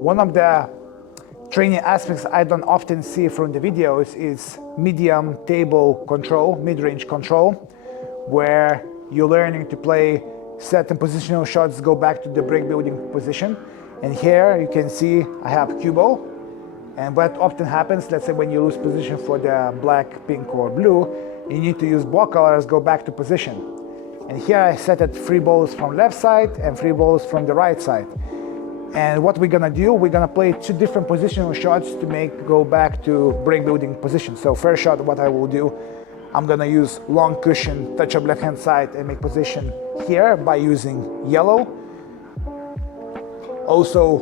One of the training aspects I don't often see from the videos is medium table control, mid-range control, where you're learning to play certain positional shots, go back to the break building position. And here you can see I have cue ball. And what often happens, let's say when you lose position for the black, pink or blue, you need to use ball colors, go back to position. And here I set it 3 balls from left side and 3 balls from the right side. And what we're gonna do, we're gonna play 2 different positional shots to go back to break building position. So first shot, what I will do, I'm gonna use long cushion, touch up left hand side and make position here by using yellow. Also,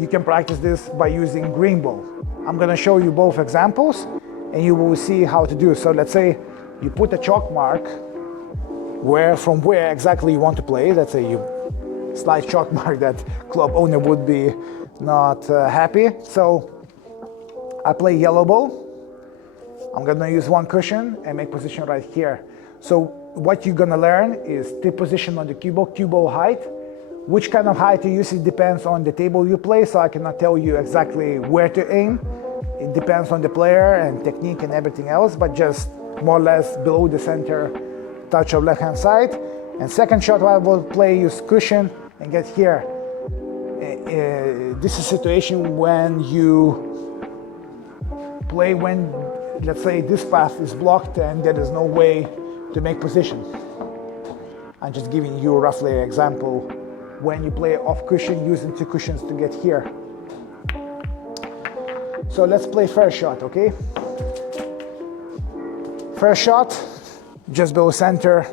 you can practice this by using green ball. I'm gonna show you both examples and you will see how to do. So let's say you put a chalk mark from where exactly you want to play. Let's say you slight chalk mark that club owner would be not happy. So I play yellow ball. I'm gonna use one cushion and make position right here. So what you're gonna learn is the position on the cue ball height. Which kind of height you use, it depends on the table you play, so I cannot tell you exactly where to aim. It depends on the player and technique and everything else, but just more or less below the center, touch of left hand side. And second shot I will play, use cushion and get here. This is a situation when you play when, let's say this path is blocked and there is no way to make position. I'm just giving you roughly an example when you play off cushion using 2 cushions to get here. So let's play first shot, okay? First shot, just below center,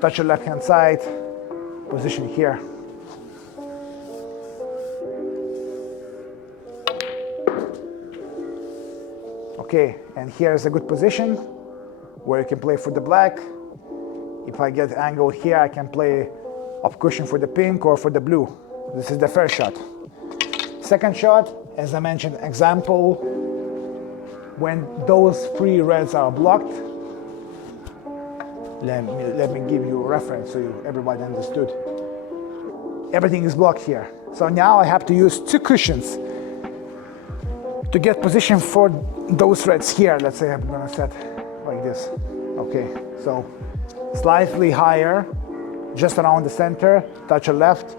touch your left hand side, position here. Okay, and here's a good position where you can play for the black. If I get angled here, I can play off cushion for the pink or for the blue. This is the first shot. Second shot, as I mentioned, example, when those 3 reds are blocked. Let me give you a reference so everybody understood. Everything is blocked here. So now I have to use 2 cushions to get position for those reds here. Let's say I'm gonna set like this. Okay, so slightly higher, just around the center, touch a left,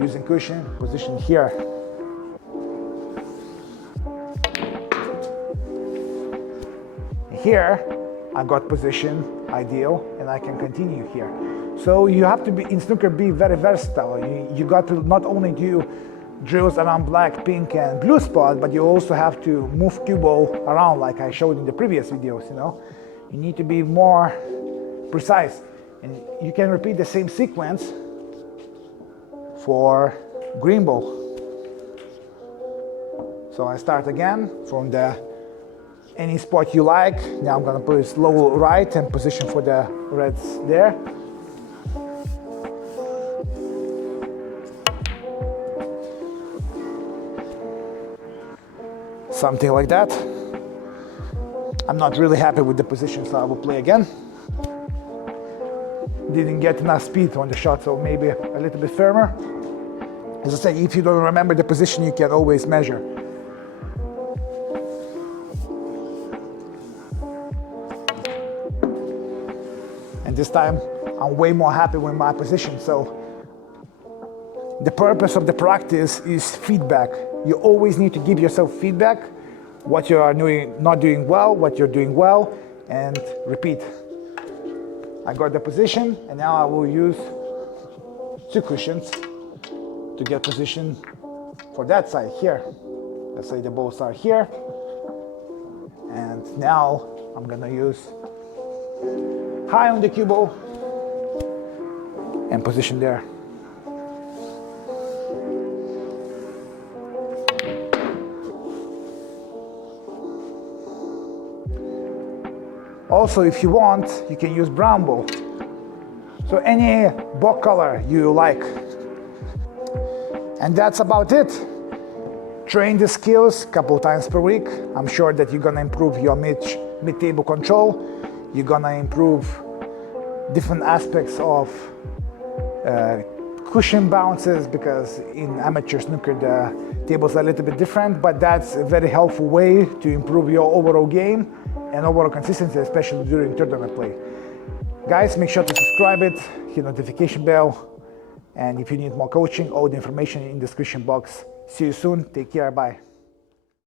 using cushion, position here. Here, I got position, ideal, and I can continue here. So you have to be, in snooker, be very versatile. You got to not only do drills around black, pink, and blue spot, but you also have to move cue ball around like I showed in the previous videos, you know. You need to be more precise. And you can repeat the same sequence for green ball. So I start again from any spot you like. Now I'm gonna put it low right and position for the reds there. Something like that. I'm not really happy with the position, so I will play again. Didn't get enough speed on the shot, so maybe a little bit firmer. As I said, if you don't remember the position, you can always measure. And this time, I'm way more happy with my position. So the purpose of the practice is feedback. You always need to give yourself feedback, what you are doing, not doing well, what you're doing well, and repeat. I got the position, and now I will use 2 cushions to get position for that side here. Let's say the balls are here. And now I'm gonna use high on the cue ball and position there. Also, if you want, you can use brown ball. So any ball color you like. And that's about it. Train the skills a couple times per week. I'm sure that you're gonna improve your mid-table control. You're gonna improve different aspects of cushion bounces, because in amateur snooker the tables are a little bit different, but that's a very helpful way to improve your overall game and overall consistency, especially during tournament play. Guys, make sure to subscribe it, hit notification bell, and if you need more coaching, all the information in the description box. See you soon, take care, bye.